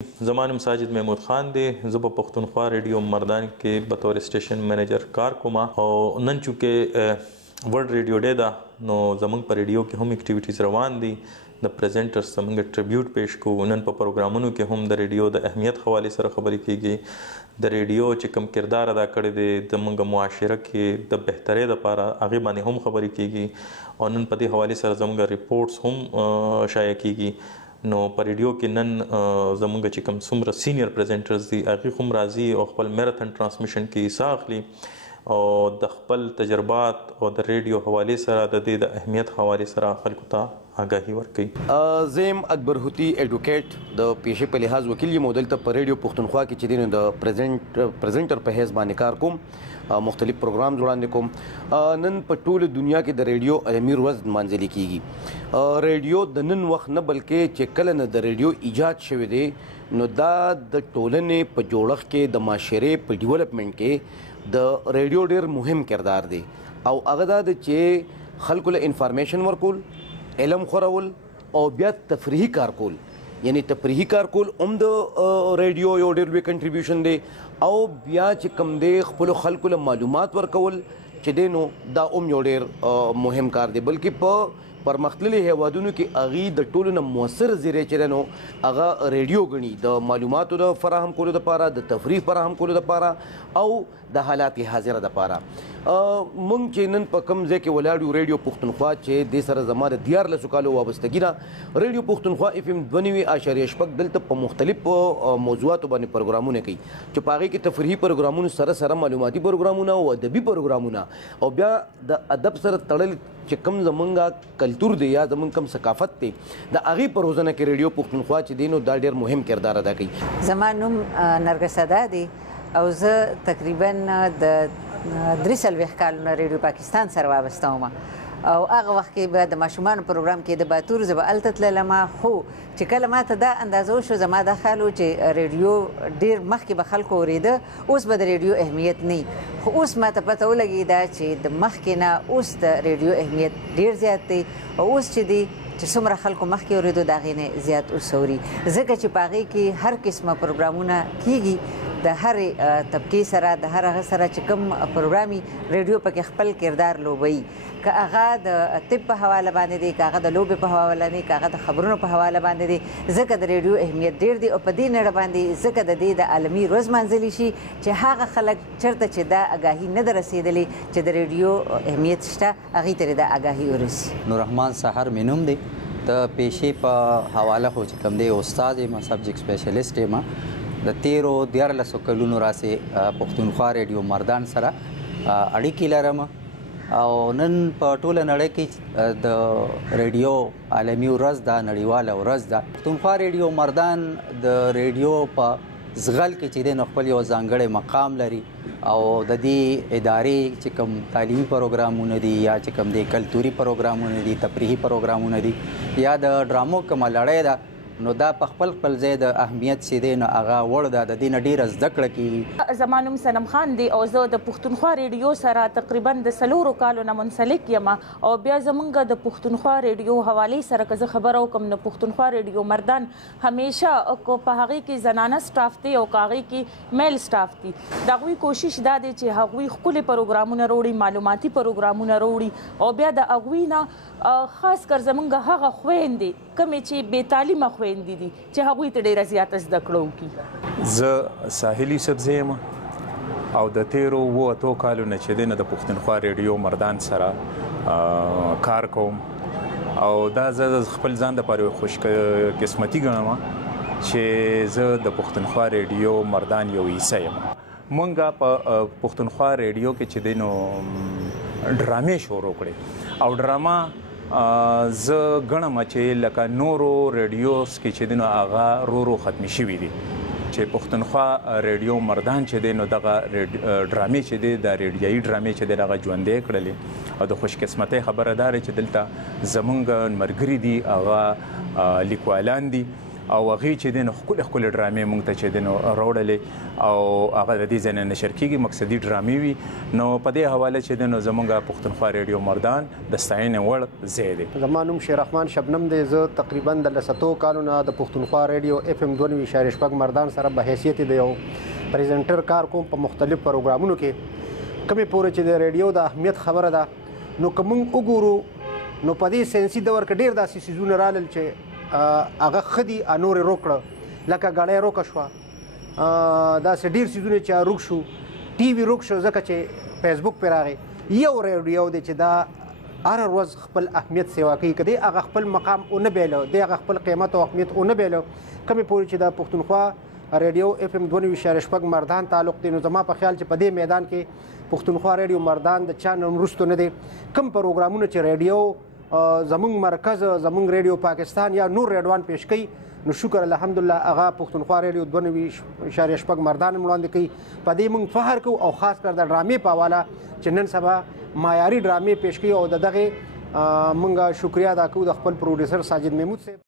زما نوم ساجد محمود خان دی. زه په پښتونخوا ریډیو مردان کې به طور سټیشن منیجر کار کوم او نن چونکې ورلد ریډیو ډے ده نو زمونږ په ریډیو کې هم اکټیویټیز روان دي. د پریزنټرز زمونږ ټریبیوټ پیش کوو. نن په پروګرامونو کې هم د ریډیو د اهمیت حوالې سره خبرې کیږي. د ریډیو چې کوم کردار ادا کړی دی د موږ معاشره کې د بهترۍ لپاره هغې باندې هم خبرې کیږي او نن په دې حوالې سره زموږ ریپورټس هم شایع کیږي. نو په ریډیو کې نن زموږ چې کوم څومره سینیئر پریزنټرز دي هغې هم راځي او خپل میراتھن ټرانسمیشن کې حصه اخلي او د خپل تجربات او د ریډیو حوالې سره د دې د اهمیت حوالې سره خلکو ته آگاهي ورکوي. زیم اکبر هوتی ایډوکیټ د پیشې په لحاظ وکیل یم او دلته په ریډیو پښتونخوا کې چې دی د پریزنټر په حیث باندې کار کوم. مختلف پروګرام وړاندې کوم. نن په ټوله دنیا کې د ریډیو عالمي ورځ لمانځل کیږي. ریډیو د نن وخت نه بلکې چې کله نه د ریډیو ایجاد شوی دی نو دا د ټولنې په جوړښت کې د معاشرې په ډیولپمنټ کې د ریډیو ډیر مهم کردار دی او هغه دا چې خلکو له انفارمیشن ورکول، علم خورول او بیا تفریحي کار کول. یعنی تفریحي کار کول هم د ریډیو یو ډېر لوی کنټریبیوشن دی او بیا چې کوم دی خپلو خلکو له معلومات ورکول چې دی نو دا هم یو ډېر مهم کار دی. بلکې په پرمختللي هیوادونو کې هغې د ټولو نه مؤثر ذریعه چې دی نو هغه ریډیو ګڼي د معلوماتو د فراهم کولو دپاره، د تفریح فراهم کولو دپاره او د حالات حاضره دپاره. مونږ چې نن په کوم ځای کې ولاړ یو ریډیو پښتونخوا چې دې سره زما د 14 کالو وابستګي ده. ریډیو پښتونخوا FM 92.6 دلته په مختلفو موضوعاتو باندې پروګرامونه کوي چې په هغې کې تفریحي پروګرامونو سره سره معلوماتي پروګرامونه او ادبي پروګرامونه او بیا د ادب سره تړلې چې کوم زمونږ کلتور دی یا زمونږ کوم ثقافت دی د هغې په روزنه کې ریډیو پښتونخوا چې دی نو دا ډېر مهم کردار ادا کوي. زما نوم نرګس ادا دی او زه تقریبا د 43 کالونه ریډیو پاکستان سره وابسته وم او هغه وخت کې به د ماشومانو پروګرام کې د باتور زه به هلته تللم. خو چې کله ماته دا اندازه وشو زما دا خیال و چې ریډیو ډېر مخکې به خلکو اورېده، اوس به د ریډیو اهمیت نه. خو اوس ماته پته ولګېده چې د مخکې نه اوس د ریډیو اهمیت ډېر زیات دی او اوس چې دی چې څومره خلکو مخکې اورېدو د هغې نه زیات اوس اوري ځکه چې په هغې کې هر قسمه پروګرامونه کیږي د هرې طبقې سره د هر هغه سره چې کوم پروګرامي ریډیو پکې خپل کردار لوبوي، که هغه د طب په حواله باندې دی، که هغه د لوبې په حواله دی، که هغه د خبرونو په حواله باندې دی. ځکه د ریډیو اهمیت ډېر دی او په دې نړۍ باندې ځکه د دې د عالمي ورځ لمانځلی شي چې هغه خلک چېرته چې دا آګاهي نه ده رسېدلې چې د ریډیو اهمیت شته هغې ته د آګاهي ورسي. نوررحمان سحر مې نوم دی. د پیشې په حواله خو چې کوم دی استاد یم، سبجیکټ سپیشلیسټ یم. د 13 کلونو راسې پښتونخوا ریډیو مردان سره اړیکې لرم او نن په ټوله نړۍ کې د ریډیو عالمي ورځ ده، نړیواله ورځ ده. پښتونخوا ریډیو مردان د ریډیو په زغل کې چې دی نو خپل یو ځانګړی مقام لري او د دې ادارې چې کوم تعلیمي پروګرامونه دي یا چې کوم دی کلتوري پروګرامونه دي، تفریحي پروګرامونه دي یا د ډرامو کومه لړۍ ده نو دا په خپل ځای د اهمیت چې دی نو هغه وړ ده، د دې نه ډېره زده کړه کېږي. زما نوم صنم خان دی او زه د پښتونخوا ریډیو سره تقریبا د 4 کالو نه منسلک یم او بیا زمونږ د پښتونخوا ریډیو حوالې سره که زه خبره وکړم نو پښتونخوا ریډیو مردان همیشه په هغې کې زنانه سټاف دی او که هغې کې میل سټاف دی. د هغوی کوشش دا دی چې هغوی ښکلي پروګرامونه راوړي، معلوماتي پروګرامونه راوړي او بیا د هغوی نه خاص کر زمونږ هغه خویندې کومې چې بې تعلیمه خویندې دي چې هغوی ته ډېره زیاته زده کړه وکړي. زه ساحلي سبزی یم او د 13 کالو نه چې دی نه د پښتونخوا ریډیو مردان سره کار کوم او دا زه خپل ځان دپاره خوش قسمتي ګڼم چې زه د پښتونخوا ریډیو مردان یو حصه یم. مونږ په پښتونخوا ریډیو کې چې دی نو ډرامې شروع کړې او ډراما زه ګڼم چې لکه نورو ریډیوز کې چې دی نو هغه رو ختمې شوي دي چې پښتونخوا ریډیو مردان چې دی نو دغه ډرامې چې دی د ریډیایي ډرامې چې دی هغه ژوندۍ کړلې او د خوش قسمتۍ خبره دا چې دلته زمونږ ملګري دي هغه لیکوالان دي او هغه چې دین خپل ډرامې مونږ ته چې دین راوړلې او هغه د دې ځای نه نشر کیږي مقصدي ډرامې وي نو په دې حواله چې دین زمونږ پښتونخوا ریډیو مردان د ستاینې وړ ځای دی. زما نوم شیر رحمان شبنم دی. زه تقریبا د 100 کالونو د پښتونخوا ریډیو FM 92.6 مردان سره به حیثیت دی یو پریزنټر کار کوم په مختلف پروګرامونو کې. کمې پورې چې د ریډیو د اهمیت خبره ده نو کوم وګورو نو په دې ساينسي دور کې ډېر داسې سيزونه رالل چې هغه خدي انور روکړه لکه غړې روکه شو داسې ډېر سيزونه چې روک شو ټي وي روک شو ځکه چې فیسبوک پر راغی. یو ریډیو دی چې دا هر ورځ خپل اهمیت سیوا کوي کدی هغه خپل مقام او نه بیلو دی هغه خپل قیمت او اهمیت او نه بیلو. کمې پورې چې د پښتونخوا ریډیو FM 92.6 مردان تعلق دی نو زما په خیال چې په دې میدان کې پښتونخوا ریډیو مردان د چا نه وروسته نه دی. کم پروګرامونه چې ریډیو زمونږ مرکز زمونږ ریډیو پاکستان یا نور ریډوان پیش کوي نو شکر الحمدلله هغه پښتونخوا ریډیو 92.6 مردان وړاندې کوي. په دې موږ فخر کوو او خاص کر د ډرامې په حواله چې نن سبا معیاري ډرامې پیش کوي او دغه موږ شکریا ادا کوو د خپل پروډوسر ساجد محمود صاحب.